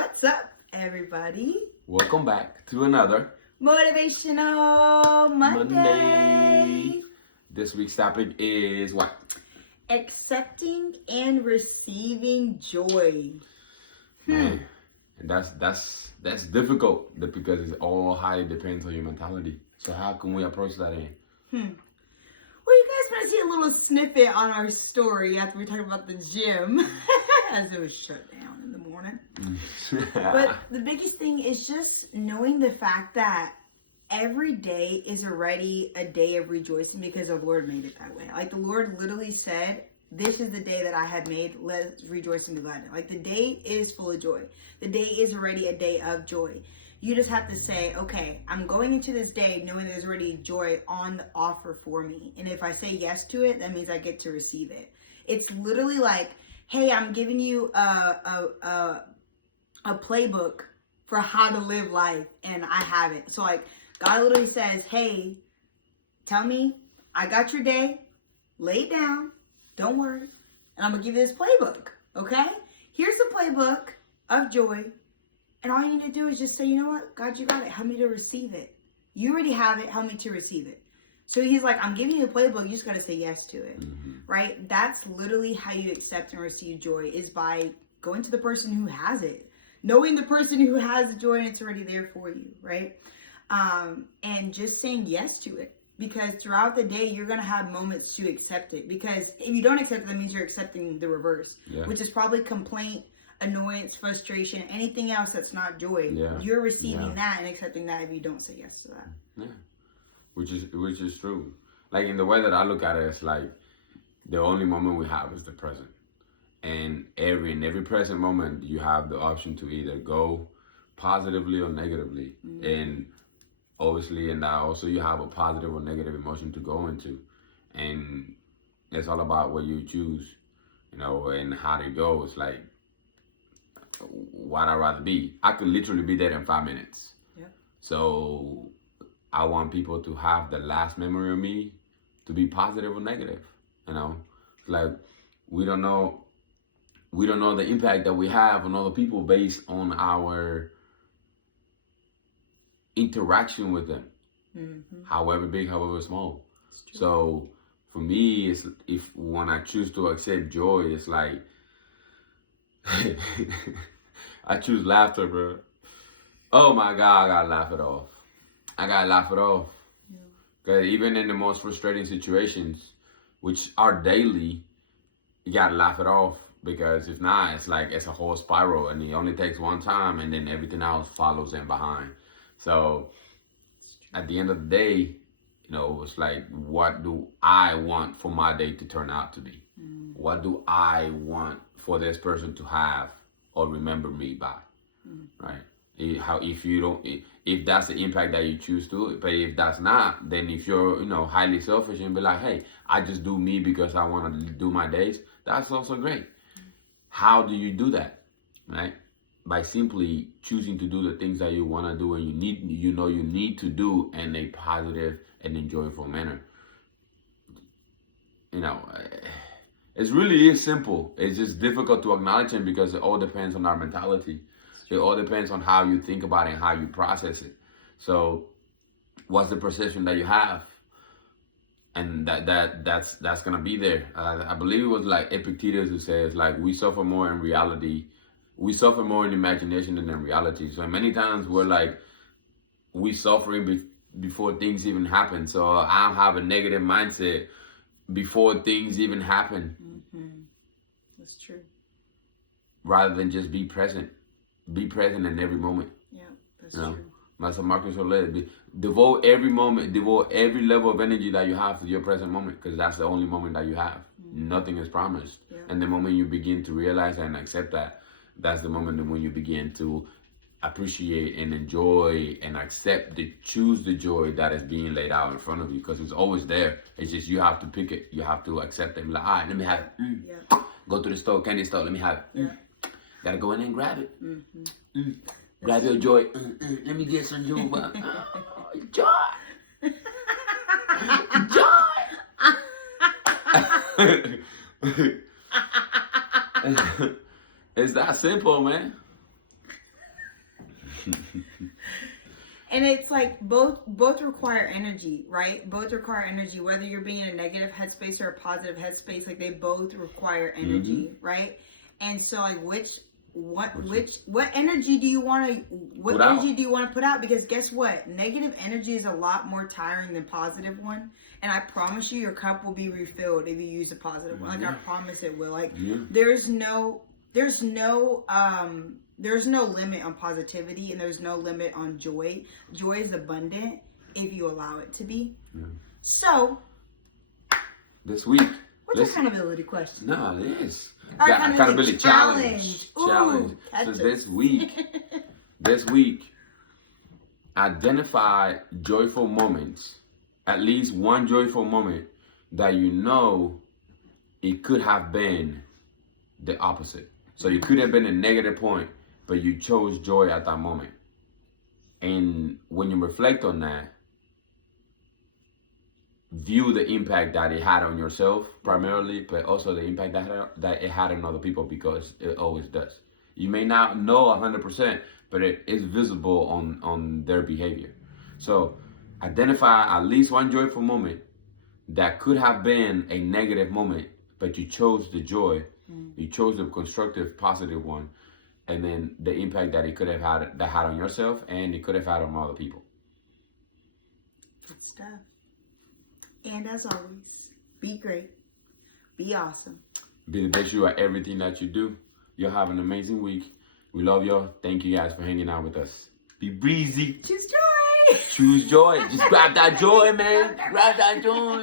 What's up, everybody? Welcome back to another Motivational Monday. This week's topic is what? Accepting and receiving joy. Man, and that's difficult because it all highly depends on your mentality. So how can we approach that in? Well, you guys might see a little snippet on our story after we talked about the gym as it was shut down in the morning. But the biggest thing is just knowing the fact that every day is already a day of rejoicing because the Lord made it that way. Like the Lord literally said, this is the day that I have made. Let's rejoice and be glad. Like the day is full of joy. The day is already a day of joy. You just have to say, okay, I'm going into this day knowing there's already joy on the offer for me. And if I say yes to it, that means I get to receive it. It's literally like, hey, I'm giving you a playbook for how to live life, and I have it. So like God literally says, hey, tell me, I got your day, lay it down, don't worry, and I'm gonna give you this playbook, okay? Here's the playbook of joy, and all you need to do is just say, you know what, God, you got it, help me to receive it. You already have it, help me to receive it. So he's like, I'm giving you the playbook, you just gotta say yes to it, right? That's literally how you accept and receive joy, is by going to the person who has it. Knowing the person who has the joy and it's already there for you, right? And just saying yes to it. Because throughout the day, you're going to have moments to accept it. Because if you don't accept it, that means you're accepting the reverse. Yeah. Which is probably complaint, annoyance, frustration, anything else that's not joy. Yeah. You're receiving that and accepting that if you don't say yes to that. Yeah, which is true. Like in the way that I look at it, it's like the only moment we have is the present. And in every present moment, you have the option to either go positively or negatively. And obviously, and now also you have a positive or negative emotion to go into. And it's all about what you choose, and how to go. It's like, what I'd rather be. I could literally be there in 5 minutes. Yep. So I want people to have the last memory of me to be positive or negative. Like we don't know the impact that we have on other people based on our interaction with them, however big, however small. So for me, it's when I choose to accept joy, it's like I choose laughter, bro. Oh my God, I gotta laugh it off. Because even in the most frustrating situations, which are daily, you gotta laugh it off. Because if not, it's like it's a whole spiral, and it only takes one time, and then everything else follows in behind. So at the end of the day, it's like, what do I want for my day to turn out to be? What do I want for this person to have or remember me by? Right? If that's the impact that you choose to, but if that's not, then if you're highly selfish and be like, hey, I just do me because I want to do my days, that's also great. How do you do that? Right? By simply choosing to do the things that you want to do and you need to do in a positive and enjoyable manner. It really is simple. It's just difficult to acknowledge it because it all depends on our mentality. It all depends on how you think about it and how you process it. So what's the perception that you have? And that's gonna be there. I believe it was like Epictetus who says, like, we suffer more in imagination than in reality. So many times we suffering before things even happen. So I have a negative mindset before things even happen. That's true. Rather than just be present in every moment. Yeah, that's true. Master Marcus Aurelius, devote every level of energy that you have to your present moment, because that's the only moment that you have. Nothing is promised. Yeah. And the moment you begin to realize and accept that, that's the moment when you begin to appreciate and enjoy and choose the joy that is being laid out in front of you, because it's always there. It's just you have to pick it. You have to accept it. Like, all right, let me have it. Yeah. Go to the store, candy store, let me have it. Yeah. Gotta go in and grab it. Grab your joy. Let me get some joy. Joy. Joy. It's that simple, man. And it's like both require energy, right? Both require energy, whether you're being in a negative headspace or a positive headspace. Like they both require energy, right? And so like what energy do you want to put out? Because guess what? Negative energy is a lot more tiring than positive one. And I promise you, your cup will be refilled if you use a positive one. Like I promise it will. Like there's no limit on positivity, and there's no limit on joy. Joy is abundant if you allow it to be. So this week, what's your accountability question? No, it is. Our accountability challenge. Challenge. So this week, identify joyful moments. At least one joyful moment that you know it could have been the opposite. So you could have been a negative point, but you chose joy at that moment. And when you reflect on that, view the impact that it had on yourself primarily, but also the impact that it had on other people, because it always does. You may not know 100%, but it is visible on their behavior. So identify at least one joyful moment that could have been a negative moment, but you chose the joy. You chose the constructive, positive one, and then the impact that it could have had on yourself, and it could have had on other people. Good stuff. And as always, be great, be awesome, be the best you at everything that you do. You'll have an amazing week. We love y'all. Thank you guys for hanging out with us. Be breezy. Choose joy. Choose joy. Just grab that joy, man. Grab that joy.